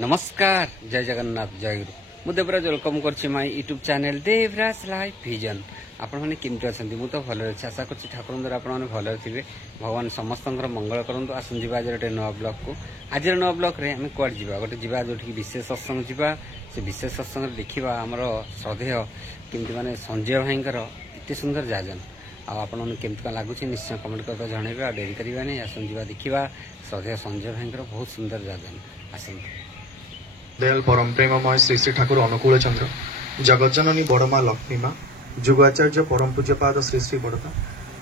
नमस्कार जय जगन्नाथ जय गुरु मु देवराज वेलकम कर my YouTube channel Devraj life vision. आपण मैंने केमती अच्छा मुझे भल अच्छे आशा कर ठाकुर द्वारा आपने भल थे भगवान समस्त मंगल करूँ। आसन जा आज गोटे नुआ ब्लॉग को आज नुआ ब्लॉग रे आम कौड़ जा गोटे जा जो विशेष सत्संग जा से विशेष सत्संग देखा आमर श्रद्धेय केमती माने संजय भाईंकर एत सुंदर जाजन आपने केमती कौन लगुच निश्चय कमेंट कर जनइबे आ डेरी करवानी आसन जा देखा श्रद्धेय संजय भाईंकर बहुत सुंदर जाजन आसन दयाल परम प्रेममय श्री श्री ठाकुर अनुकूल चंद्र जगज्जननी बड़मा लक्ष्मी माँ जुगाचार्य परम पूज्यपाद श्री श्री बड़ता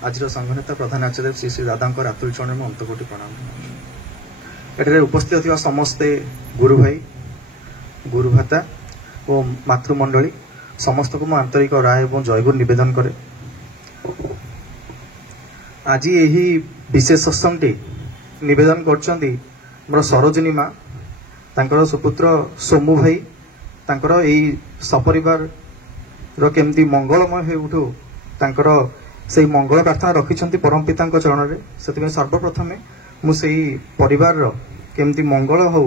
आज संघनेता प्रधान आचार्य श्री श्री राधा रातुल चरण में अंतकोटि प्रणाम। एठारे उपस्थित थिबा समस्ते गुरु भाई गुरु भाता और मातृमंडली समस्त को आंतरिक राय और जयगुरु निवेदन करे। आज यही विशेष सत्संगटी निवेदन करछंती मोर सरोजिनी माँ तांकर सुपुत्र सोमू भाई तांकर एई सपरिवार केमती मंगलमय हो उठू तांकर से मंगल प्रार्थना रखिछंती परम पिता चरण रे। सेतिमे सर्वप्रथमे मु सेई परिवार केमती मंगल हो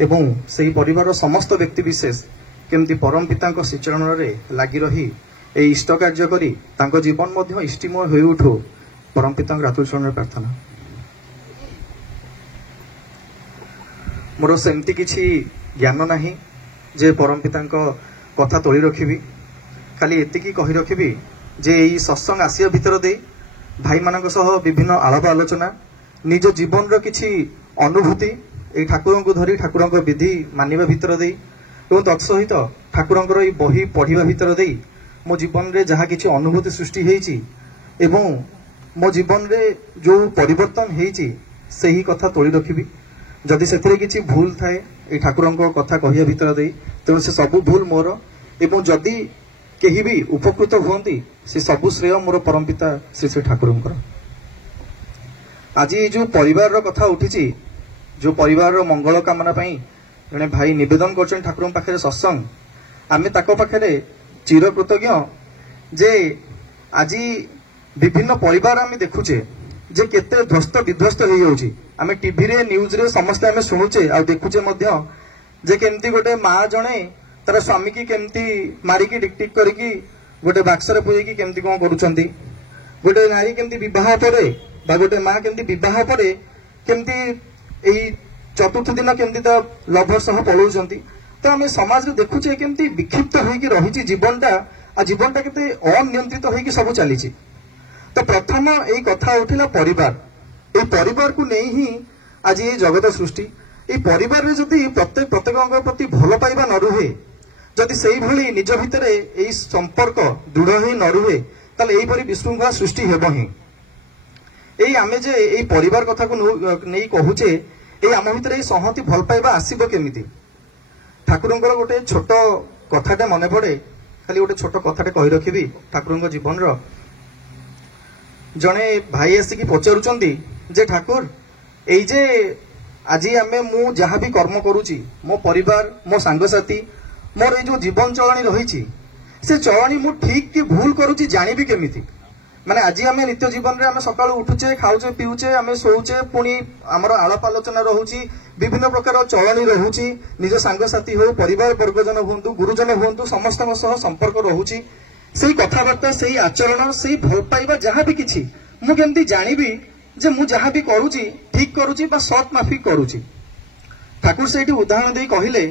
एवं सेई परिवार समस्त व्यक्ति विशेष केमती परम पिता श्रीचरण रे लागी रही ए इष्ट कार्य करी तांको जीवन मध्य इष्टिमय हो उठू परम पिता रातुल चरण प्रार्थना। मोर सेमती किछि ज्ञान नाही जे परम पिता कथा तोली रखिबी खाली एतिकी कही रखिबी जे एई सत्संग आसिया भितर दे भाई मानक सह विभिन्न आलाप आलोचना निज जीवन रो किछि अनुभूति ए ठाकुरन को धरी ठाकुरन को विधि मानिबा भितर दे एवं तत्सहित ठाकुरन को बही पढ़िबा भितर दे मो जीवन रे जहा किछि अनुभूति सृष्टि हेछि एवं मो जीवन रे जो परिवर्तन हेछि सेही कथा तोली रखिबी। जदि से किसी भूल थाए ये ठाकुर कथा कहया भितर दे तेणु से सबू भूल मोर एवं जदि केही भी उपकृत हुअंती से सबू श्रेय मोर परम पिता श्री श्री ठाकुर। आज ये जो परिवार कथा उठी जो परिवार मंगल कामना जड़े भाई निवेदन कर ठाकुर पाखे सत्संग आमे ताको पाखे चिर कृतज्ञ जे आज विभिन्न परिवार आमे देखुचे जे केते ध्वस्त विध्वस्त हो जाउची आमे टीवी रे न्यूज रे समस्त आमे सुनुचे आ देखुचे मध्य जे केमती गोटे माँ जणे तार स्वामी की केमती मारिकी टिक करके गोटे बाक्स रे पुजेकी केमती कोन करूचंती गोटे नारी केमती विवाह परे बा गोटे माँ केमती विवाह परे केमती एई चतुर्थ दिन केमती ता लभर सह पळौचंती। तो आमे समाज रे देखुचे केमती विक्षिप्त होईकी रहिची जीवनटा आ जीवनटा केते अनियंत्रित होईकी सब चलीची। तो प्रथम यही कथा उठिला परिवार को नहीं ही आज ये जगत सृष्टि ये परिवार रे जदि प्रत्येक प्रति भल पाइबा न रुहे जदि सेही भली निज भितर यही संपर्क दृढ़ ही न रुहे ताले एही परि विशृंखला सृष्टि हेबो ही। एही आमे जे एही परिवार कथा को नहीं कहूचे एही आम भितर एही संहति भल पाइबा आसीबो केमिति ठाकुरंकर गोटे छोट कथाटे मने पड़े खाली गोटे छोट कथाटे कहि रखिबी ठाकुरंकर जीवन रो। जने भाई आसिकी पचारुचंती जे ठाकुर एई जे आज आमे मु जहाँ भी कर्म करूची मो परिवार मो सांगसाथी मोर जो जीवन चलनी रही से चलनी मु ठीक कि भूल करूची जानिबी केमिति माने आज आमे नित्य जीवन रे आमे सकाळ उठुचे खाउचे पिउचे आमे सोउचे पुणी हमर आलाप आलोचना रहूची विभिन्न प्रकार चलनी रहूची निज सांगसाथी हो परिवार वर्गजन हुंतु गुरुजन हुंतु समस्त सह संपर्क रहूची से कथबार्ता से आचरण से भल पाइबा जहाँ भी किछि मु केमती जानिबी जे मु जहाँ भी करूची ठीक करूची बा सत माफिक करूची। ठाकुर से उदाहरण दे कहले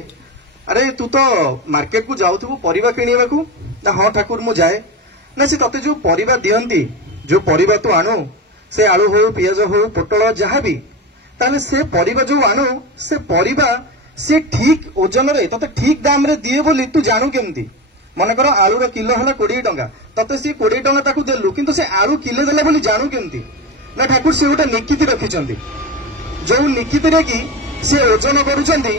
अरे तू तो मार्केट को जाउथबु परिबा किनिबा को ना हाँ ठाकुर मु जाए ना से तते जो परिबा दियंती जो परिबा तू आणु से आलू हो पियाज हो पोटल जहाँ भी ताले से परिबा जो आणु से परिबा से ठीक ओजन रे तते ठीक दाम रे दिए बोली तू जानू केमती मनकर आलूर किलो है 20 टंका तते सी 20 टंका ताकू देलु किंतु से आलू किलो देला बोली जानू केमती ना ठाकुर से गोटे निकिति रखिचंती जो निकिति रे कि से ओजन करूचंती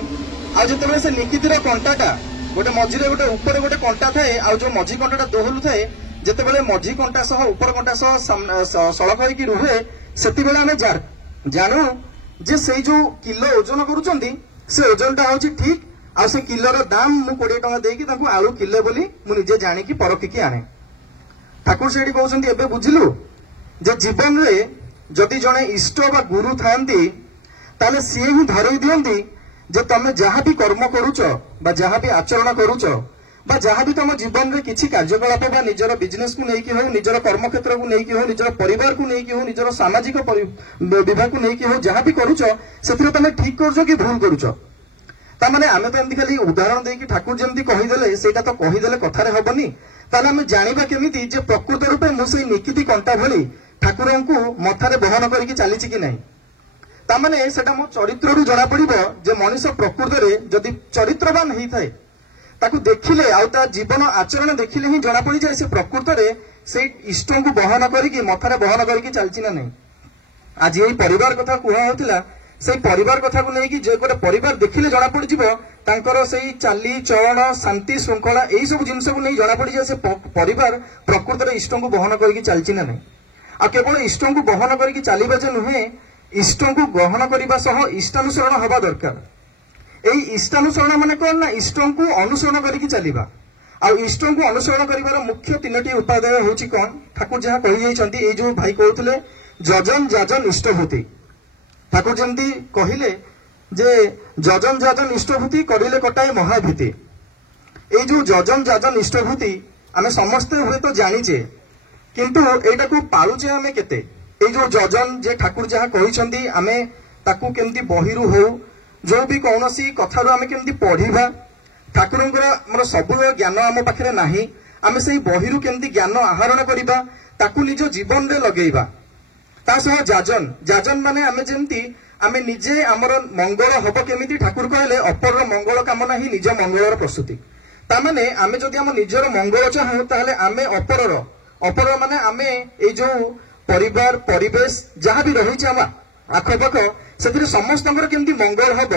आ जतबे से निकिति रो कंटाटा गोटे मझिरे गोटे ऊपर गोटे कंटा थाए आ जो मझी कंटाटा दोहलु थाए जतबेले मझी कंटा सह ऊपर कंटा सह सळक होई रुहे सेतिबेले आमे जानू जे से जो किलो ओजन करूचंती से ओजनटा होची ठीक आ से किलोर दाम मु 20 टंका देकी तांको आलू किलो बोली मु निजे जानिकी परखिकी आने। ठाकुर से कहउचंती एबे बुझिलु जे जीवन रे जदि जणे इष्ट बा गुरु थांती ताले सी ही धरई दियंती जे तमे जहाँ भी कर्म करुच बा जहाँ भी आचरण करुच बा जहाँ भी तुम जीवन में किसी कार्यकलाप बा निजर बिजनेस को लेकिन हो निजर कर्म क्षेत्र को लेकिन हो निजर परिवार को लेकिन हो निजर सामाजिक विभाग को लेकिन हो जहाँ भी करुच से तुम ठीक करुच कि भूल करुच ताने आम तो एमती खाली उदाहरण देकी ठाकुर जमी कहीदेले से तो कहीदेले कथार हेनी ताले आम जाना केमी प्रकृत रूपे मुझे निकिति कंटा भली ठाकुर को मथारे बहन करके चली कि नहीं ताने से मो चरित्र जना पड़ो जे मनीष प्रकृत में जदि चरित्रवान होता है ताकू देखिले आ जीवन आचरण देखिले ही जना पड़ जाए से प्रकृत में से इष्ट को बहन करके मथारे बहन करके चलची ना नहीं आज यही परिवार कथा कहला से परिवार कथा को लेकिन जो गोटे परिवार देखिले जना पड़ से चाली चलन शांति श्रृंखला यही सब जिन को नहीं जना पड़ जाए से परिवार प्रकृत में इष्ट को बहन करके चलची ना नहीं आ केवल इष्ट को बहन करके चलवा जे नुहे इष्ट को ग्रहण करने सह इष्टानुसरण हवा दरकार यही इष्टानुसरण माने कौन ना इष्ट को अनुसरण करके चलवा आ इष्ट को अनुसरण कर मुख्य 3टी उपादेय हूँ कौन ठाकुर जहाँ कही जो भाई कहते जजन जाजन इष्टभूति ठाकुर जमी कहले जे जजन जाजन इष्टभूति करिले कटाए महाभीति ये जो जजन जाजन इष्टभूति आमे समस्ते हुए तो जानीचे किंतु एटा को पालुचे आमे केते ये जो जजन जे ठाकुर जहाँ कही आमे ताकू केमती बहिरु हो जो भी कौन सी कथारू आमे केमती पढ़िबा ठाकुर मोर सब ज्ञान आम पाखे नाही आमे से बहिरु केमती ज्ञान आहरण करिबा ताकू निज जीवन रे लगेइबा ता सह जाजन जाजन माने आमे जेमती आमे निजे आमर मंगल हब केमिति ठाकुर कहले अपर मंगल कामना ही निज मंगलर प्रस्तुति ता माने आमे जदि आम निजर मंगल चाहू ताहले आमे अपर माने आमे ए जो परिवार परिवेश जहाँ भी रही आम आखपाख से समस्तंकर केमती मंगल हब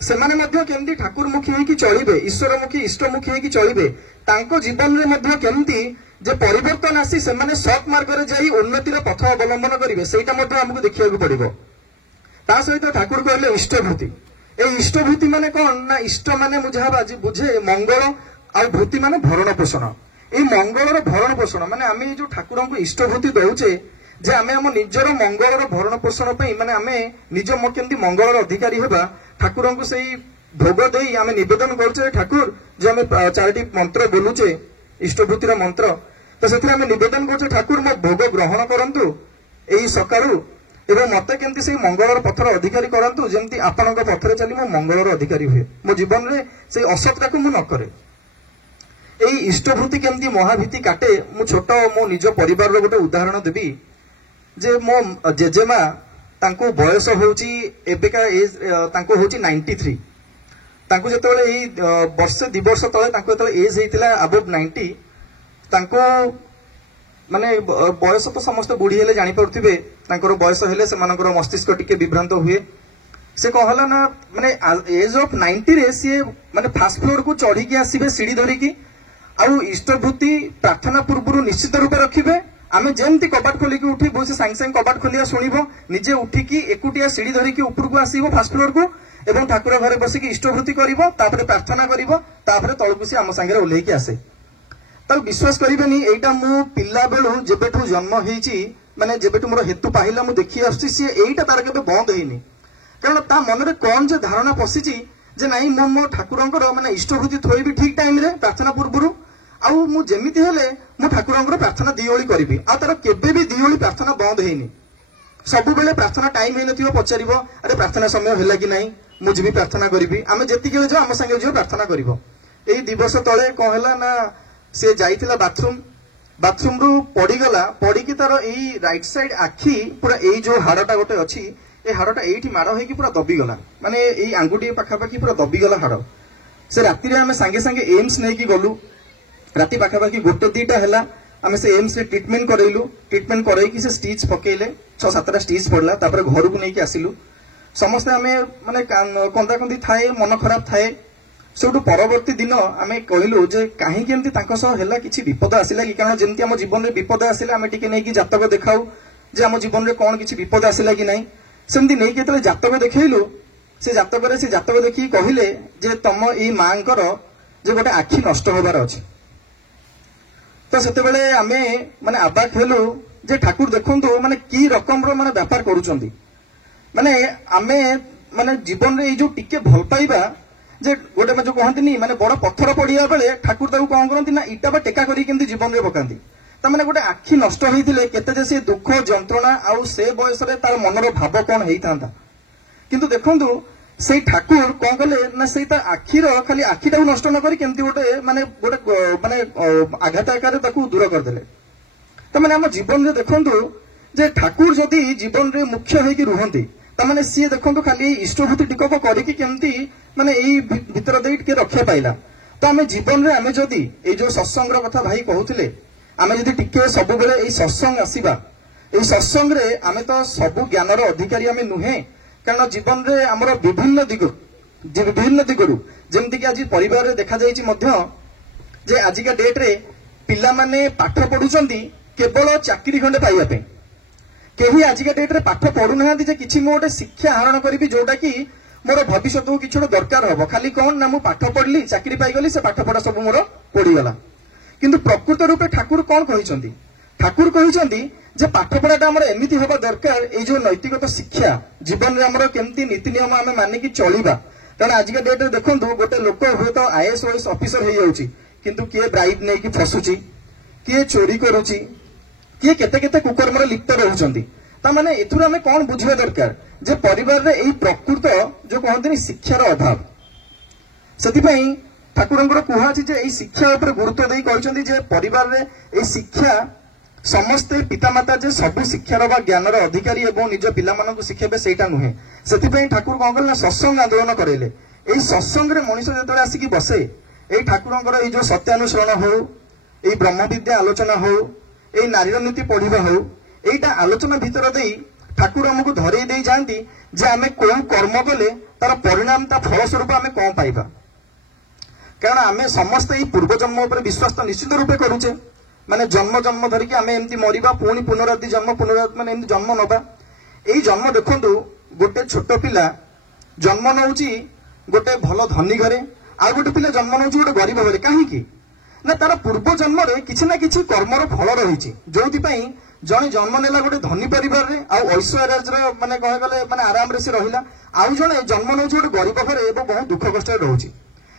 सेमाने मध्य केमती ठाकुरमुखी होइकी चलिबे ईश्वरमुखी इष्टमुखी होइकी चलिबे तांको जीवन रे मध्य केमती जे परिवर्तन आसी सेमाने सत् मार्ग रे जाई उन्नतिर पथ अवलंबन करिवे सेटा मध्य हमकु देखिया पड़िबो ता सहित ठाकुर कहले इष्टभूति ए इष्टभूति माने कोन ना इष्ट माने मुझाबाजी बुझे मंगल आ भूति माने भरण पोषण ए मंगलर भरण पोषण माने आमे जो ठाकुर को इष्टभूति दउचे जे आमे हम निजर मंगलर भरण पोषण पई माने आमे निज केमती मंगलर अधिकारी हेबा ठाकुर को सही भोग दे आमे निवेदन करछे ठाकुर जे आमे 4टी मंत्र बोलुचे इष्टभूतिर मंत्र तो से निवेदन कर ठाकुर मो भोग ग्रहण करंतु एई सकाळु एवं मत केमती से मंगलर पथर अधिकारी करंतु जेमती आपनक पथरे चली मो मंगलर अधिकारी हुए मो जीवन रे से असत्ता को मु न करे एई इष्टभूति केमती महाभीति काटे मु छोट मो निज परिवार रो गोटे उदाहरण देबी जे मो जेजेमा तांको बयस होउची एबेका एज तांको होउची 93 तांको जतले एई वर्ष 2 वर्ष तळे तांको जतले एज हेतिला अबव 90 तांको माने बयस तो समस्त बुढ़ी हेले जानी पड़ुथिबे तांकर बयस हेले सेमानकर मस्तिष्क टिके विभ्रांत हुए से कहला ना माने एज ऑफ 90 रे से माने फास्ट फ्लोर को चढ़ी के आसीबे सीढ़ी धरी की आउ इष्टभूति प्रार्थना पूर्व निश्चित रूप रखिबे आमे जेमती कबाट खोली के उठी बोसे सांग सांग कबाट खोलिया सुनिबो निजे उठी की एकुटिया सीढ़ी धरी की ऊपर को आसीबो फास्ट फ्लोर को एवं ठाकुर घरे बसी की इष्टभूति करिवो तापरे प्रार्थना करिवो तापरे तळकु से आम संगे ओल्हे के आसे तब विश्वास करेनि एटा मु पिला बेलू जेबेठू जन्म होईची माने जेबेठू मोर हेतु पाहिला मु देखि आछी से एटा तार केबे बंद हेनी कारण ता मन रे कोन जे धारणा पसिची जे नाही मु मो ठाकुरंकर माने इष्टभूति थोइबी ठीक टाइम रे प्रार्थना पूर्वरु आउ मु जेमिति हेले मु ठाकुरंकर प्रार्थना दिओळी करिवि आ तार केबे भी दिओळी प्रार्थना बंद हेनी सब बेले प्रार्थना टाइम हेनथिबो पचारिबो अरे प्रार्थना समय होला कि नाही मु जेबी प्रार्थना करिवि आमे जेति के जो आम संगे जो प्रार्थना करिवो एई दिवस तळे कोन हला ना से जाइथिला बाथरूम रु पड़ीगला पड़ी तार यही राइट साइड आखि पूरा यही जो हाड़टा गोटे अच्छी ये हाड़टा एठी माड़ होगी पूरा दबीगला माने यही आंगुठी पाखापाखि पूरा दबीगला हाड़ से राति आम सांगे सांगे एम्स नहीं गलु राति पाखापाखि 1-2टा है आम से एम्स रे ट्रिटमेंट करैलु ट्रिटमेंट करैकी से स्टिच पकेले 6-7टा स्टिच पड़ला तापर घर को नहीं आसिलु समस्ते आम माने कंदा कंदी थाए मन खराब थाए सेठू परवर्ती दिन आम कहलु जे कहीं किसी विपद आसला कि कारण जमी आम जीवन में विपद आसला आम टे नहीं जातक देखाऊ जे आम जीवन में कौन किसी विपद आसला कि नहीं सेमती नहीं जो जातक देखलु से जातक देखिए कहले जे तुम ये मांकर जे गोटे आखि नष्ट होबार अच्छे तो से आम माने आबाक हेलु जे ठाकुर देखु माने की रकम माने व्यापार करुचंदी माने आमे ମାନେ ଜୀବନରେ ଏଇ ଯୋଉ ଟିକେ ଭଲ ପାଇବା ଯେ ଗୋଟେ ଯୋଉ କହନ୍ତିନି ମାନେ ବଡ ପଥର ପଡିବା ବେଳେ ଠାକୁର ତାକୁ କଣ କରନ୍ତି ନା ଇଟା ବା ଟେକା କରିକି କେମିତି ଜୀବନରେ ପକାନ୍ତି। ତାମାନେ ଗୋଟେ ଆଖି ନଷ୍ଟ ହେଇଥିଲେ କେତେ ଯେ ସେ ଦୁଃଖ ଯନ୍ତ୍ରଣା ଆଉ ସେ ବୟସରେ ତାର ମନର ଭାବ କଣ ହେଇଥାନ୍ତା। କିନ୍ତୁ ଦେଖନ୍ତୁ ସେଇ ଠାକୁର କଣ କଲେ ନା ସେଇ ତା ଆଖିର ଖାଲି ଆଖିଟାକୁ ନଷ୍ଟ ନ କରି କେମିତି ଗୋଟେ ମାନେ ଆଘାତ ଆକାରରେ ତାକୁ ଦୂର କରିଦେଲେ। ତାମାନେ ଆମ ଜୀବନରେ ଦେଖନ୍ତୁ ଯେ ଠାକୁର ଯଦି ଜୀବନରେ ମୁଖ୍ୟ ହେଇକି ରୁହନ୍ତି ତାମାନେ ସିଏ ଦେଖନ୍ତୁ ଖାଲି ଇଷ୍ଟଭୂତି ଟିକକ କରିକି କେମିତି ମାନେ ଏଇ ଭିତର ଦେଇ ଟିକେ ରକ୍ଷା ପାଇଲା। ତ ଆମେ ଜୀବନରେ ଆମେ ଯଦି ଏଇ ଯୋଉ ସତ୍ସଙ୍ଗର କଥା ଭାଇ କହୁଥିଲେ ଆମେ ଯଦି ଟିକେ ସବୁବେଳେ ଏଇ ସତ୍ସଙ୍ଗ ଆସିବା, ଏଇ ସତ୍ସଙ୍ଗରେ ଆମେ ତ ସବୁ ଜ୍ଞାନର ଅଧିକାରୀ ଆମେ ନୁହେଁ, କାରଣ ଜୀବନରେ ଆମର ବିଭିନ୍ନ ଦିଗରୁ ଯେମିତିକି ଆଜି ପରିବାରରେ ଦେଖାଯାଇଛି ମଧ୍ୟ ଯେ ଆଜିକା ଡେଟ୍ରେ ପିଲାମାନେ ପାଠ ପଢୁଛନ୍ତି କେବଳ ଚାକିରି ଖଣ୍ଡେ ପାଇବା ପାଇଁ। କେହି ଆଜିକା ଡେଟ୍ରେ ପାଠ ପଢୁନାହାନ୍ତି ଯେ କିଛି ମୁଁ ଗୋଟେ ଶିକ୍ଷା ଆହରଣ କରିବି ଯୋଉଟା କି ମୋର ଭବିଷ୍ୟତକୁ କିଛି ଗୋଟେ ଦରକାର ହବ। ଖାଲି କଣ ନା ମୁଁ ପାଠ ପଢିଲି ଚାକିରି ପାଇଗଲି ସେ ପାଠ ପଢା ସବୁ ମୋର ପଡିଗଲା। କିନ୍ତୁ ପ୍ରକୃତ ରୂପେ ଠାକୁର କଣ କହିଛନ୍ତି? ଠାକୁର କହିଛନ୍ତି ଯେ ପାଠପଢାଟା ଆମର ଏମିତି ହେବା ଦରକାର ଏଇ ଯୋଉ ନୈତିକତା ଶିକ୍ଷା ଜୀବନରେ ଆମର କେମିତି ନୀତି ନିୟମ ଆମେ ମାନିକି ଚଳିବା। କାରଣ ଆଜିକା ଡେଟ୍ରେ ଦେଖନ୍ତୁ ଗୋଟେ ଲୋକ ହୁଏତ IAS OAS ଅଫିସର ହେଇଯାଉଛି କିନ୍ତୁ କିଏ ବ୍ରାଇବ୍ ନେଇକି ଫସୁଛି, କିଏ ଚୋରି କରୁଛି, କିଏ କେତେ କେତେ କୁକର୍ମରେ ଲିପ୍ତ ରହୁଛନ୍ତି। ତାମାନେ ଏଥିରୁ ଆମେ କଣ ବୁଝିବା ଦରକାର ଯେ ପରିବାରରେ ଏଇ ପ୍ରକୃତ ଯୋଉ କହନ୍ତିନି ଶିକ୍ଷାର ଅଭାବ। ସେଥିପାଇଁ ଠାକୁରଙ୍କର କୁହାଯାଇଛି ଯେ ଏଇ ଶିକ୍ଷା ଉପରେ ଗୁରୁତ୍ୱ ଦେଇ କହିଛନ୍ତି ଯେ ପରିବାରରେ ଏଇ ଶିକ୍ଷା ସମସ୍ତେ ପିତାମାତା ଯେ ସବୁ ଶିକ୍ଷାର ବା ଜ୍ଞାନର ଅଧିକାରୀ ଏବଂ ନିଜ ପିଲାମାନଙ୍କୁ ଶିଖେଇବେ ସେଇଟା ନୁହେଁ। ସେଥିପାଇଁ ଠାକୁର କଣ କଲେ ନା ସତ୍ସଙ୍ଗ ଆନ୍ଦୋଳନ କରାଇଲେ। ଏଇ ସତ୍ସଙ୍ଗରେ ମଣିଷ ଯେତେବେଳେ ଆସିକି ବସେ ଏଇ ଠାକୁରଙ୍କର ଏଇ ଯୋଉ ସତ୍ୟାନୁସରଣ ହଉ, ଏଇ ବ୍ରହ୍ମବିଦ୍ୟା ଆଲୋଚନା ହଉ, ଏଇ ନାରୀର ନୀତି ପଢିବା ହଉ, ଏଇଟା ଆଲୋଚନା ଭିତର ଦେଇ ଠାକୁର ଆମକୁ ଧରେଇ ଦେଇ ଯାଆନ୍ତି ଯେ ଆମେ କୋଉ କର୍ମ କଲେ ତାର ପରିଣାମ ତା ଫଳସ୍ୱରୂପ ଆମେ କଣ ପାଇବା। କାରଣ ଆମେ ସମସ୍ତେ ଏଇ ପୂର୍ବ ଜନ୍ମ ଉପରେ ବିଶ୍ୱାସ ତ ନିଶ୍ଚିତ ରୂପେ କରୁଛେ। ମାନେ ଜନ୍ମ ଧରିକି ଆମେ ଏମିତି ମରିବା ପୁଣି ପୁନରାବୃତ୍ତି ଜନ୍ମ ମାନେ ଏମିତି ଜନ୍ମ ନବା। ଏଇ ଜନ୍ମ ଦେଖନ୍ତୁ ଗୋଟେ ଛୋଟ ପିଲା ଜନ୍ମ ନଉଛି ଗୋଟେ ଭଲ ଧନୀ ଘରେ, ଆଉ ଗୋଟେ ପିଲା ଜନ୍ମ ନଉଛି ଗୋଟେ ଗରିବ ଘରେ। କାହିଁକି ନା ତାର ପୂର୍ବ ଜନ୍ମରେ କିଛି ନା କିଛି କର୍ମର ଫଳ ରହିଛି ଯୋଉଥିପାଇଁ ଜଣେ ଜନ୍ମ ନେଲା ଗୋଟେ ଧନୀ ପରିବାରରେ ଆଉ ଐଶ୍ୱର୍ଯ୍ୟର ମାନେ କହିଗଲେ ମାନେ ଆରାମରେ ସେ ରହିଲା, ଆଉ ଜଣେ ଜନ୍ମ ନେଉଛି ଗୋଟେ ଗରିବ ଘରେ ଏବଂ ବହୁତ ଦୁଃଖ କଷ୍ଟରେ ରହୁଛି।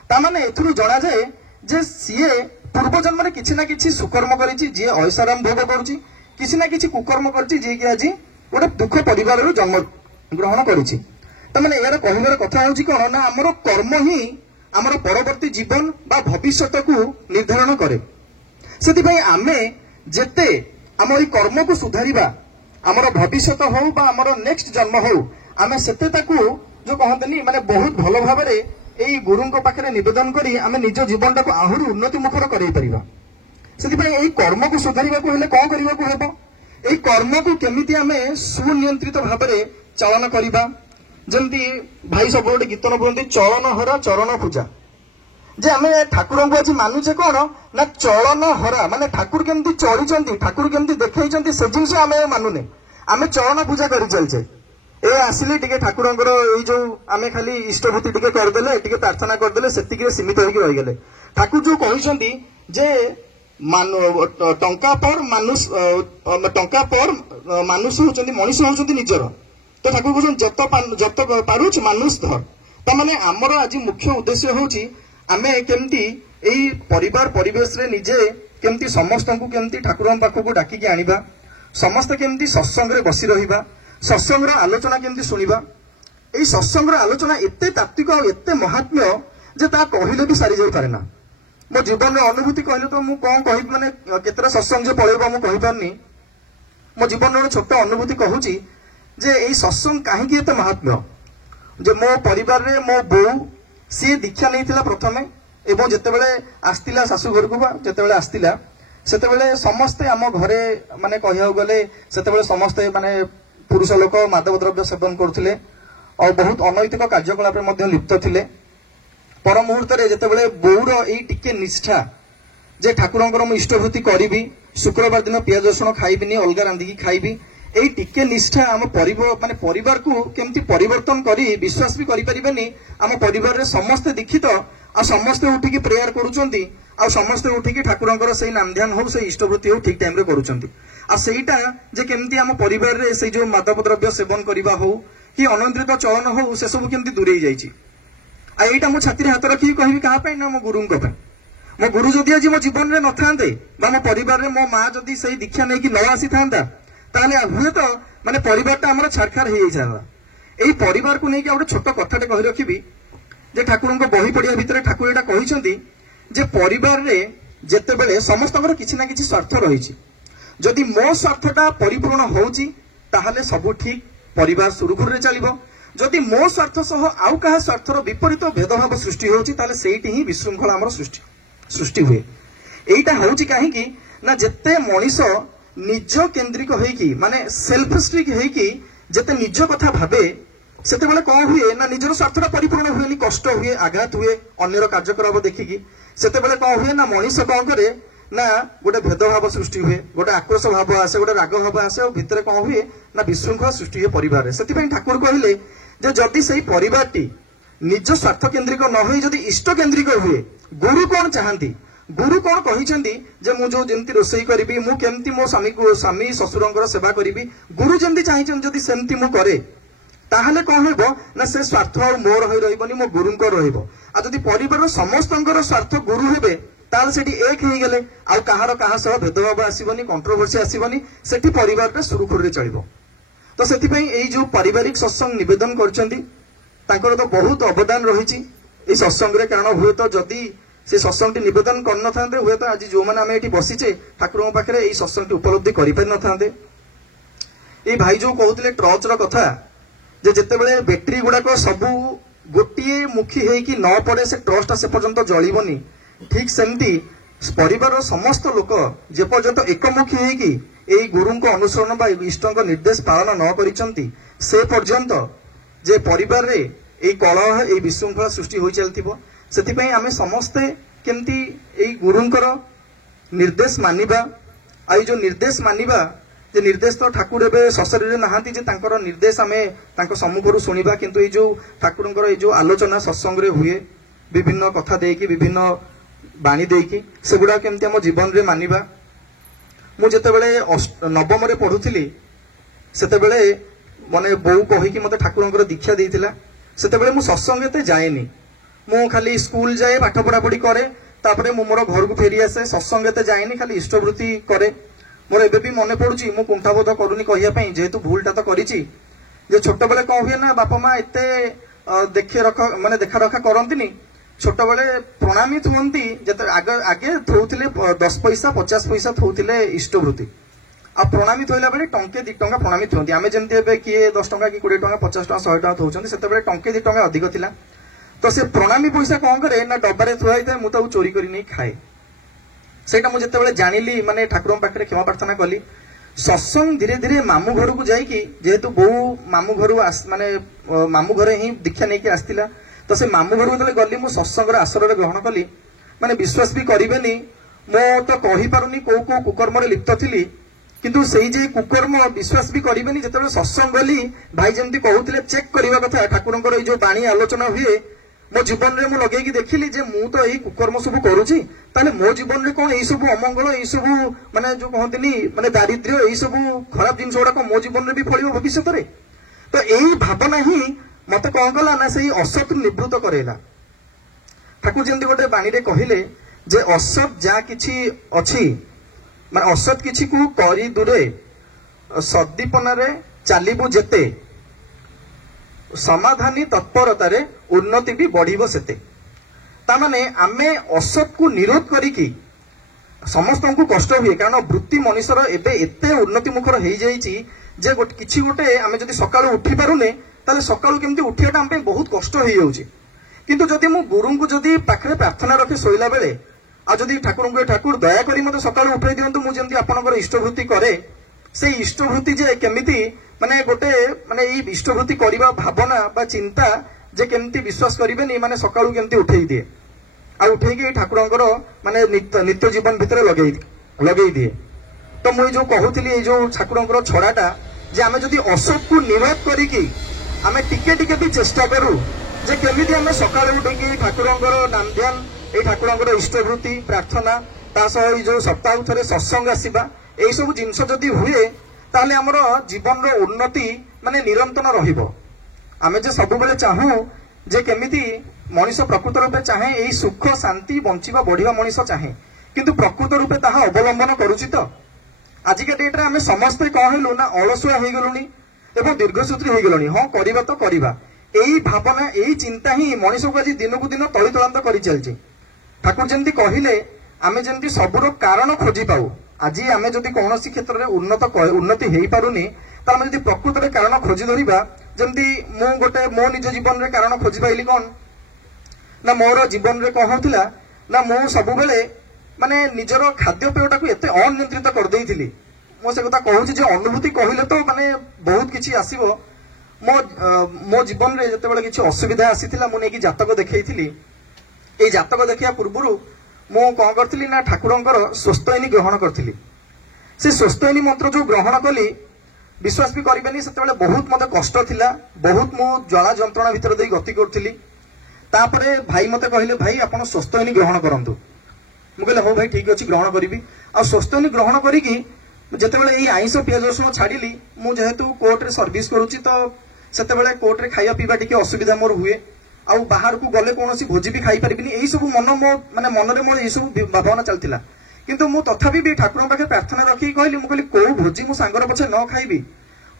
ତାମାନେ ଏଥିରୁ ଜଣାଯାଏ ଯେ ସିଏ ପୂର୍ବ ଜନ୍ମରେ କିଛି ନା କିଛି ସୁକର୍ମ କରିଛି, ଯିଏ ଐଶାରାମ ଭୋଗ କରୁଛି, କିଛି ନା କିଛି କୁକର୍ମ କରିଛି ଯିଏକି ଆଜି ଗୋଟେ ଦୁଃଖ ପରିବାରରୁ ଜନ୍ମ ଗ୍ରହଣ କରିଛି। ତାମାନେ ଏହାର କହିବାର କଥା ହେଉଛି କଣ ନା ଆମର କର୍ମ ହିଁ ଆମର ପରବର୍ତ୍ତୀ ଜୀବନ ବା ଭବିଷ୍ୟତକୁ ନିର୍ଦ୍ଧାରଣ କରେ। ସେଥିପାଇଁ ଆମେ ଯେତେ ଆମ ଏଇ କର୍ମକୁ ସୁଧାରିବା ଆମର ଭବିଷ୍ୟତ ହଉ ବା ଆମର ନେକ୍ସଟ ଜନ୍ମ ହଉ ଆମେ ସେତେ ତାକୁ ଯୋଉ କହନ୍ତିନି ମାନେ ବହୁତ ଭଲ ଭାବରେ ଏଇ ଗୁରୁଙ୍କ ପାଖରେ ନିବେଦନ କରି ଆମେ ନିଜ ଜୀବନଟାକୁ ଆହୁରି ଉନ୍ନତି ମୁଖର କରାଇ ପାରିବା। ସେଥିପାଇଁ ଏଇ କର୍ମକୁ ସୁଧାରିବାକୁ ହେଲେ କଣ କରିବାକୁ ହେବ? ଏଇ କର୍ମକୁ କେମିତି ଆମେ ସୁନିୟନ୍ତ୍ରିତ ଭାବରେ ଚାଳନ କରିବା। ଯେମିତି ଭାଇ ସବୁବେଳେ ଗୋଟେ ଗୀତ ନ ବୋଲନ୍ତି ଚଳନ ହରା ଚରଣ ପୂଜା, ଯେ ଆମେ ଠାକୁରଙ୍କୁ ଆଜି ମାନୁଛେ କଣ ନା ଚଳନ ହରା ମାନେ ଠାକୁର କେମିତି ଚଳିଛନ୍ତି, ଠାକୁର କେମିତି ଦେଖେଇଛନ୍ତି ସେ ଜିନିଷ ଆମେ ମାନୁନେ, ଆମେ ଚଳନ ପୂଜା କରି ଚାଲିଛେ। ଏ ଆସିଲେ ଟିକେ ଠାକୁରଙ୍କର ଏଇ ଯୋଉ ଆମେ ଖାଲି ଇଷ୍ଟଭୂତି ଟିକେ କରିଦେଲେ, ଟିକେ ପ୍ରାର୍ଥନା କରିଦେଲେ, ସେତିକିରେ ସୀମିତ ହେଇକି ରହିଗଲେ। ଠାକୁର ଯୋଉ କହିଛନ୍ତି ଯେ ଟଙ୍କା ପର ମାନୁଷ ହଉଛନ୍ତି ମଣିଷ ହଉଛନ୍ତି ନିଜର, ତ ଠାକୁର କହୁଛନ୍ତି ଯତ ପାରୁଛ ମାନୁଷ ଧର। ତାମାନେ ଆମର ଆଜି ମୁଖ୍ୟ ଉଦ୍ଦେଶ୍ୟ ହଉଛି ଆମେ କେମିତି ଏଇ ପରିବାର ପରିବେଶରେ ନିଜେ କେମିତି ସମସ୍ତଙ୍କୁ କେମିତି ଠାକୁରଙ୍କ ପାଖକୁ ଡାକିକି ଆଣିବା, ସମସ୍ତେ କେମିତି ସତ୍ସଙ୍ଗରେ ବସି ରହିବା, ସତ୍ସଙ୍ଗର ଆଲୋଚନା କେମିତି ଶୁଣିବା। ଏଇ ସତ୍ସଙ୍ଗର ଆଲୋଚନା ଏତେ ତାତ୍ତ୍ୱିକ ଆଉ ଏତେ ମହାତ୍ମ୍ୟ ଯେ ତାହା କହିଲେ ବି ସାରି ଯାଇପାରେ ନା। ମୋ ଜୀବନର ଅନୁଭୂତି କହିଲେ ତ ମୁଁ କଣ କହିବି, ମାନେ କେତେଟା ସତ୍ସଙ୍ଗ ଯେ ପଳେଇବ ମୁଁ କହିପାରୁନି। ମୋ ଜୀବନର ଗୋଟେ ଛୋଟ ଅନୁଭୂତି କହୁଛି ଯେ ଏଇ ସତ୍ସଙ୍ଗ କାହିଁକି ଏତେ ମହାତ୍ମ୍ୟ। ଯେ ମୋ ପରିବାରରେ ମୋ ବୋଉ ସିଏ ଦୀକ୍ଷା ନେଇଥିଲା ପ୍ରଥମେ ଏବଂ ଯେତେବେଳେ ଆସିଥିଲା ଶାଶୁ ଘରକୁ ବା ଯେତେବେଳେ ଆସିଥିଲା ସେତେବେଳେ ସମସ୍ତେ ଆମ ଘରେ ମାନେ କହିବାକୁ ଗଲେ ସେତେବେଳେ ସମସ୍ତେ ମାନେ ପୁରୁଷ ଲୋକ ମାଦକ ଦ୍ରବ୍ୟ ସେବନ କରୁଥିଲେ ଆଉ ବହୁତ ଅନୈତିକ କାର୍ଯ୍ୟକଳାପରେ ମଧ୍ୟ ଲିପ୍ତ ଥିଲେ। ପର ମୁହୂର୍ତ୍ତରେ ଯେତେବେଳେ ବୋଉର ଏଇ ଟିକେ ନିଷ୍ଠା ଯେ ଠାକୁରଙ୍କର ମୁଁ ଇଷ୍ଟଭୂତି କରିବି, ଶୁକ୍ରବାର ଦିନ ପିଆଜ ରସୁଣ ଖାଇବିନି, ଅଲଗା ରାନ୍ଧିକି ଖାଇବି, ଏଇ ଟିକେ ନିଷ୍ଠା ଆମ ପରିବାରକୁ କେମିତି ପରିବର୍ତ୍ତନ କରି ବିଶ୍ୱାସ ବି କରିପାରିବେନି। ଆମ ପରିବାରରେ ସମସ୍ତେ ଦୀକ୍ଷିତ ଆଉ ସମସ୍ତେ ଉଠିକି ପ୍ରେୟାର କରୁଛନ୍ତି ଆଉ ସମସ୍ତେ ଉଠିକି ଠାକୁରଙ୍କର ସେଇ ନାମଧ୍ୟାନ ହଉ ସେଇ ଇଷ୍ଟଭୂତି ହଉ ଠିକ ଟାଇମରେ କରୁଛନ୍ତି। ଆଉ ସେଇଟା ଯେ କେମିତି ଆମ ପରିବାରରେ ସେଇ ଯୋଉ ମାଦକ ଦ୍ରବ୍ୟ ସେବନ କରିବା ହଉ कि अनियंत्रित चलन हो से सब केमती दूरे जाइए आईटा मो छाती हाथ रखिक कहबी क्या ना मो गुरु मो गुरु जदि आज मो जीवन में न था मो परिवार में मो माँ जदि सही दीक्षा नहीं कि न आसी था हुए तो माने परिवारटा आमर छाड़खाड़ हो जाता यही परिवार को लेकिन गोटे छोट कथाटे कही रखी जे ठाकुर बही पढ़िया भितर ठाकुर यहाँ कहते जे परिवार में जिते समस्त किसी ना किसी स्वार्थ रही जदि मो स्वार्थटा परिपूर्ण होची ताहले सब ठीक परिवार सुरुखुरु रे चलिबो जदि मो स्वार्थ सह आउ कहा स्वार्थर विपरीत भेदभाव सृष्टि होची ताहले सेठी ही विशृंखला हमर सृष्टि हुए एटा होची काहे कि ना जत्ते मनीष निज केंद्रिक होईकी माने सेल्फिस्टिक होईकी जते निज कथा भाबे सेते बेले कौन हुए ना निजर स्वार्थटा परिपूर्ण हुए कष्ट हुए आघात हुए अन्यर कार्यक्रम देखिकी सेते बेले कौन हुए ना मनीष कौन करे ना गोटे भेदभाव सृष्टि हुए गोटे आक्रोश भाव आसे गोटे राग भाव आसे और भितर कौन हुए ना विशृंखला सृष्टि हुए परिवार से ठाकुर कहले जे जदि से परिवारटी निज स्वार्थ केंद्रिक न हो जदि इष्ट केंद्रिक हुए गुरु कौन चाहती गुरु कौन कहते जे मु जो जमती रोसई करी मु केमती मो स्वामी ससुर सेवा करी गुरु जमती चाहिए जदि सेमती मु करे ताहले कौन हो ना से स्वार्थ और मोर हो रही मो गुरु रही परिवार समस्त स्वार्थ गुरु हे ताल सेठी एक ही गले आउ कहार कहा सह भेदभाव आसीबनी कंट्रोवर्सी आसीबनी सेठी परिवार पे सुरुखुरु रे चलिबो तो सेति पई एई जो पारिवारिक सत्संग निवेदन करचंदी तांकर तो बहुत अवदान रहिछि एई सत्संग रे कारण हुए तो जदी से सत्संग टी निवेदन कर न थांते हुए तो आज जो माने आमे एठी बसिचे ठाकुरन पाखरे एई सत्संग टी उपलब्धि करि पारि न थांते एई भाई जो कहउतले टॉर्च रो कथा जे जते बेले बैटरी गुडा को सब गोटिए मुखी हेई कि न पड़े से टॉर्चटा से पर्यंत जळिबोनी ठीक सेमती परिवार समस्त लोक जे पर्यंत एकमुखी होगी यही गुरु अनुसरण बा इष्ट निर्देश पालन न करिसंती से पर्यंत जे परिवार रे एई कलह एई विशृंखला सृष्टि हो चलथिबो सेति पई आमे समस्ते केमती एई गुरुंकर निर्देश मानिबा आई जो निर्देश मानिबा जे निर्देश तो ठाकुर एबे सशरीर नाहांती जे तांकर निर्देश आमे तांको सम्मुखरु सुनिबा किंतु एई जो ठाकुरंकर एई जो आलोचना सत्संग रे हुए विभिन्न कथा देकी विभिन्न बाणी देकी सेगुड़ा केमती आम जीवन रे मानिबा मु जेतेबेले नवम रे पढुथिली सेतेबेले माने बोउ कहिकी मते ठाकुरंकर दीक्षा देइतिला सेतेबेले मु सत्संग एते जाएनी मु खाली स्कूल जाए पाठ पढ़ा पढ़ी करे तापरे मु मोर घर को फेरी आसे सत्संग एते जाएनी खाली इष्टवृत्ति करे मोर एबे भी मने पडुची मु कुंठाबोध करूनी कहिया पई जेहेतु भूलटा तो करिची जे छोट बेले कोन हुए ना बापा माँ एते देखे रख माने देखा रखा करंतिनी छोट बेले प्रणामी थुंती जते आगे थौथिले 10 पैसा 50 पैसा थौथिले इष्टवृत्ति आ प्रणामी थोइला बेले टंके 2 टंका प्रणामी थुंती आमे जेमति एबे किए 10 टंका कि 20 टंका 50 टंका 100 टंका थौचंती सेते बेले टंके 2 टंका अधिक थिला तो से प्रणामी पैसा कोन करे ना डब्बारे थुआइते मु ताऊ चोरी करी नै खाए सेटा मु जेते बेले जानिली माने ठाकुरन पाखरे क्षमा प्रार्थना कली सत्संग धीरे धीरे मामू घर को जाइकी जेहेतु बहु मामू घर माने मामू घरे ही दीक्षा नहीं कि आसतिला तो से मामू घर जो गली मु सत्संग आश्रय ग्रहण कली माने विश्वास भी करेनि मो तो कही पारुनी को कुकर्म लिप्त थी किंतु सेही जे कुकर्म विश्वास भी करेनि जिते सत्संग गली भाई जमती कहते चेक करने कथा ठाकुर जो बाणी आलोचना हुए मो जीवन में मुझे लगे देखिली जे मु तो यही कुकर्म सब करुची ताले मो जीवन में कौन यही सब अमंगल यही सब माने जो कहते माने दारिद्र्य यही सब खराब जिन गुड़ाक मो जीवन में भी फल भविष्य में तो यही भावना ही मत कौन कला ना से असत निवृत्त करेला ठाकुर जमी गोटे बाणी रे कहले जे असत जा किछि अछि माने असत किछि को करी दूरे सदीपन रे चालिबु जेते समाधानी तत्परतारे उन्नति भी बढ़िबो सेते तामाने आमे असत को निरोध करिकी समस्त को कष्ट हुए कारण वृत्ति मनुष्यर एबे एते उन्नति मुखर हो जाइछि जे किछि गोटे आमे जदि सकाळु उठी पारुने ताले सकाळु केमती उठियाटा आमे बहुत कष्ट हो जाउछि किंतु जदि मु गुरु को जदि पाखरे प्रार्थना रखे सोइला बेले आ जदि ठाकुर दया करी मते सकाळु उठाई दियंतु मु जेमती आपनकर इष्टवृत्ति करे से इष्टवृत्ति जे केमिति माने गोटे माने ई इष्टवृत्ति करिबा भावना बा चिंता जे केमती विश्वास करिबेनी माने सकाळु केमती उठेई दिए आ उठेई ठाकुरंकर माने नित्य जीवन भितर लगेई दिए तो मुई जो कहूतिली ए जो ठाकुरंकर छड़ाटा जे आमे जदि असत को निरोध करिकी आमे टिके टिके भी चेष्टा करू जे केमिति आमे सकाळु उठेकी ठाकुरंकर नाम ध्यान ए ठाकुरंकर इष्टवृत्ति प्रार्थना ता सह जो सप्ताह थरे सत्संग आसीबा सब जिनस जदि हुए ताहले हमर जीवन रो उन्नति माने निरंतर रहिबो आमे जे सब बेले चाहू जे केमिति मनीष प्रकृत रूपे चाहे यही सुख शांति बंचिबा बढ़िबा मनीष चाहे किंतु प्रकृत रूपे ताहा अवलंबन करूची तो आजिका डेट्रे आमे समस्ते कौन हेलु ना अलसुआ हो गलुनी एवं दीर्घसूत्री हो गलुनी हाँ करिबा तो करिबा यही भावना यही चिंता ही मनीष को आज दिन को दिन तलितलांत कर चलती ठाकुर जमी कहले आमे जमी सबुर कारण खोजी पाऊ आज आमे जदि कौन क्षेत्र में उन्नति हो पारुनी तो आमे जदि प्रकृत में कारण खोजी धरिबा जमती मु गोटे मो निज जीवन में कारण खोजी पाइली कौन ना मोर जीवन में कौन होता ना मु सब बेले माने निजर खाद्यपेयटा को एते अनियंत्रित कर देइथिली मो से कथा कहूची जे अनुभूति कहिले तो माने बहुत किछि आसीबो मो जीवन रे जते बेले किछि असुविधा आसीथिला मु नेकी जातक देखैथिली ए जातक देखिया पूर्वरु मु कोन करथिली ना ठाकुरंकर स्वस्थयनी ग्रहण करथिली से स्वस्थयनी मंत्र जो ग्रहण कली विश्वास भी करिबेनी सेते बेले बहुत मते कष्ट थिला बहुत मु ज्वाला जंत्रणा भीतर देई गति करथिली तापरे भाई मते कहिले भाई आपण स्वस्थयनी ग्रहण करंतु मु कहले हो भाई ठीक अच्छी ग्रहण करी आ स्वस्थनी ग्रहण करी जितेबाला आईस पियाज रसुण छाड़ी मु जेहेतु कोर्ट रे सर्विस करुच्ची तो सेतेबाला कोर्ट रे खाଇବା पीवा टिके असुविधा मोर हुए आ बाहर को गले कौन भोजी भी खाई पारिबिनी एई सब मन मो माने मन रे मोर एई सब भावना चलतिला किंतु मु तथापि भी ठाकुर पाखे प्रार्थना रखी कहली मु कहली को भोजी मु सांगर पछे न खाइबी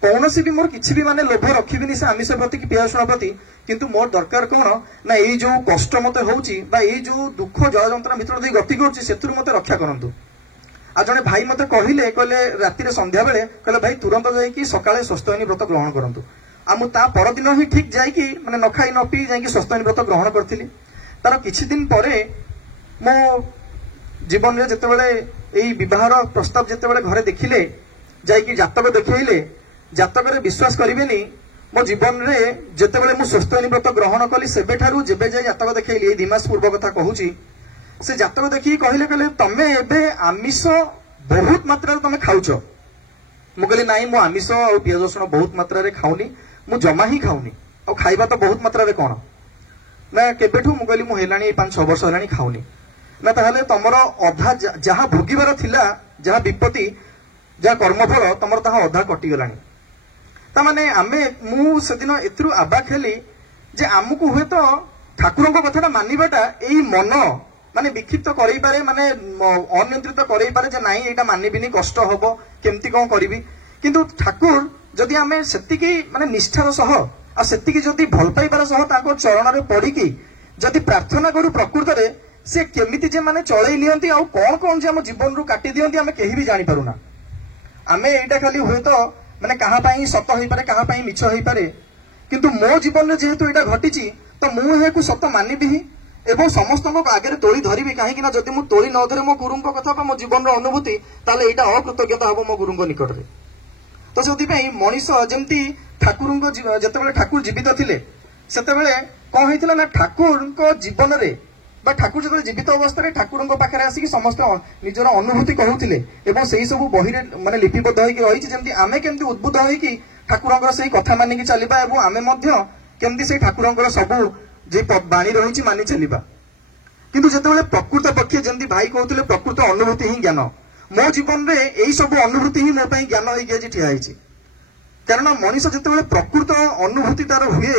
कौनसी भी मोर किछि भी माने लोभ रखिबिनी से आमिष प्रति कि पियाज रसुण प्रति किंतु मोर दरकार कौन ना एई जो कष्ट मते होउची बा एई जो दुख जल जंत्रणा भीतर दे गति करूची सेतुर मते रक्षा करंतु आ जने भाई मते कहले राति रे संध्या बेले कहले भाई तुरंत जाई कि सकाळे स्वस्थयनी व्रत ग्रहण करंतु आ मु ता पर दिन ही ठीक जाई कि माने न खाई न पी जाई कि स्वस्थयनी व्रत ग्रहण करथिली तार किछि दिन परे मो जीवन रे जते बेले एई विवाहर प्रस्ताव जते बेले घरे देखिले जाई कि जातक देखैले जातक रे विश्वास करिवेनी मो जीवन रे जते बेले मु स्वस्थयनी व्रत ग्रहण कली सेबे ठारू जेबे जाई जातक देखैली 2 मास पूर्व कथा कहूची से जातक देखि कहले तमे एबे आमिष बहुत मात्रा रे तमे खाउछ मु कहली नाही मु आमिष आ पियाज रसुण बहुत मात्रा रे खाउनी मु जमा ही खाउनी आ खाइबा तो बहुत मात्रा रे कोन ना केबेठू मु कहली मु हेलानी 5-6 वर्ष हेलानी खाउनी ना ताहले तमरो अधा जहा भोगिबार थिला जहा विपत्ति जहा कर्मफल तमरो ताहा अधा कटि गलानी ता माने आमे मु सेदिन एतरु आबाक हेली जे आमुकु हुए तो ठाकुरंको कथाटा मानिबाटा एई मन माने विक्षिप्त करई पारे माने अनियंत्रित करई पारे जे नाही एटा मानिबिनी कष्ट हबो केमती कोन करिवि किंतु ठाकुर जदि आमे सेतिकी माने निष्ठार सह आ सेतिकी जदि भल पाइबार सह ताको चरण रे पड़ी की जदि प्रार्थना करू प्रकृत रे से केमिति जे माने चळै लियंती आ कोन कोन जे हम जीवन रु काटी दियंती आमे केही भी जानि पारुना आमे एटा खाली हुए तो माने कहा पाई सत होई पारे कहा पाई मिछ होई पारे किंतु मो जीवन रे जेहेतु एटा घटिची तो मु हेकु सत मानिबि एवं समस्त आगे तोड़ी धरबी कहीं जदि मु तोड़ी न धरे मो गुरु कथा मो जीवन अनुभूति ताले एटा अकृतज्ञता हम मो गुरु निकट में तो से मनीष जमती ठाकुर जिते ठाकुर जीवित थिले सेतेबेले कौन होइतिला ना ठाकुर जीवन रे बा ठाकुर जो जीवित अवस्था ठाकुर पाखे आसिक समस्त निजर अनुभूति कहूथिले एवं सेही सब बही माने लिपिबद्ध होइकी रहिछि जेमती आमे केमती उद्बुद्ध होइकी ठाकुरंकर सेही कथा मानिकी चलिबा एवं आमे मध्य केमती सेही ठाकुरंकर सब जे बाणी रही मानि चलिबा किंतु जेतेबेले प्रकृत पक्षे जमती भाई कहते प्रकृत अनुभूति ही ज्ञान मो जीवन रे एई सब अनुभूति ही मो पई ज्ञान होइकी आज ठिया होइछि कारण मनीष जेतेबेले प्रकृत अनुभूति तार हुए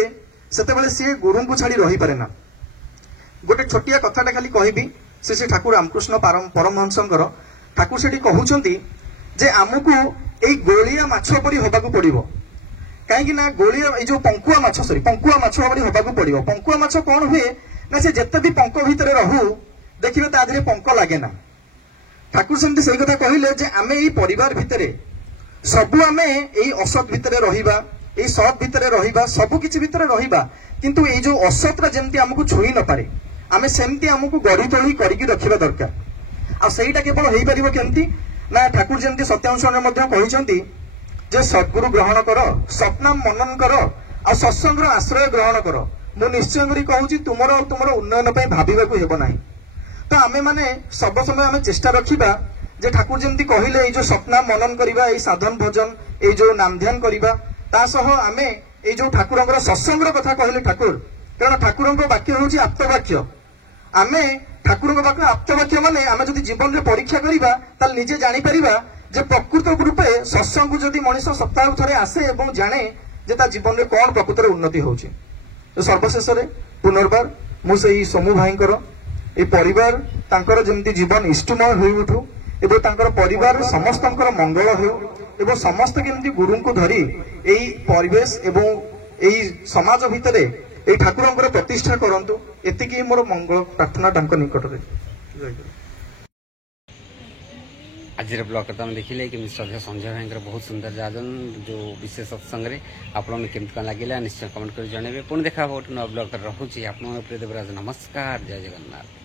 सेतेबेले सी गुरु को छाड़ी रही पारे ना गोटे छोटिया कथाटा खाली कहबी से ठाकुर रामकृष्ण परमहंसंकर ठाकुर सेठी कहउछंती जे आमको एई गोलिया माछ परी होबाकू पड़िबो कहीं ना गोलिया जो पंकुआ माछ पंकुआ माछ भारी हवाक पड़ो पंकुआ माछ कौन हुए ना से जिते भी पंक भितर रहू देखिए ता देहरे पंक लगे ना ठाकुर सेमती से कथा कहले जे आमे एई परिवार भितर सबु आमे एई असत भितर रहिबा एई सत भितर रहिबा सबु किछि भितर रहिबा किंतु एई जो असतरा जेमती हमकु छुई न पारे आमे सेमती हमकु गड़ी तोड़ी करिकि रखिबा दरकार आ सेईटा केवल हेई परिबो केमती ना ठाकुर जेमती सत्यांशने मध्ये कहिसंती जे सद्गुरु ग्रहण कर स्वप्न मनन कर आ सत्संग आश्रय ग्रहण कर मु निश्चय करी कहूची तुमर उन्नयन पई भाबिबाकू हेबो नाही तो आमे माने सब समय आमे चेष्टा रखिबा जे ठाकुर जेमती कहिले ए जो स्वप्न मनन करिबा ए साधन भजन ए जो नाम ध्यान करिबा ता सह आमे ए जो ठाकुरंकर सत्संग कथा कहले ठाकुर कारण ठाकुरंकर वाक्य होची आप्तवाक्य आमे ठाकुरंकर वाक्य आप्तवाक्य माने आमे जदि जीवन रे परीक्षा करिबा ताल निजे जानि परिबा जे प्रकृत रूपे सत्संग जदि मनीष सप्ताह थरे आसे एवं जाने जे ता जीवन में कौन प्रकृत उन्नति होउछि। तो सर्वशेष पुनर्बार मु से समूह भाई ए परिवार तांकर जेमती जीवन इष्टमय होई उठू एवं तांकर परिवार समस्तंकर मंगल हो एवं समस्त केमती गुरु को धरी एई परिवेश एवं एई समाज भितर ए ठाकुरंकर प्रतिष्ठा करंतु एतिकी मोर मंगल प्रार्थना तांको निकट रे। आज ब्लॉग तो देखिले कि श्रद्धा संजय भाई बहुत सुंदर जाजन जो विशेष सत्संग आपने केमती लगे निश्चय कमेंट कर जनइबे। पुणी देखा गोटे नया ब्लॉग रोचे आप प्रिय देवराज। नमस्कार, जय जगन्नाथ।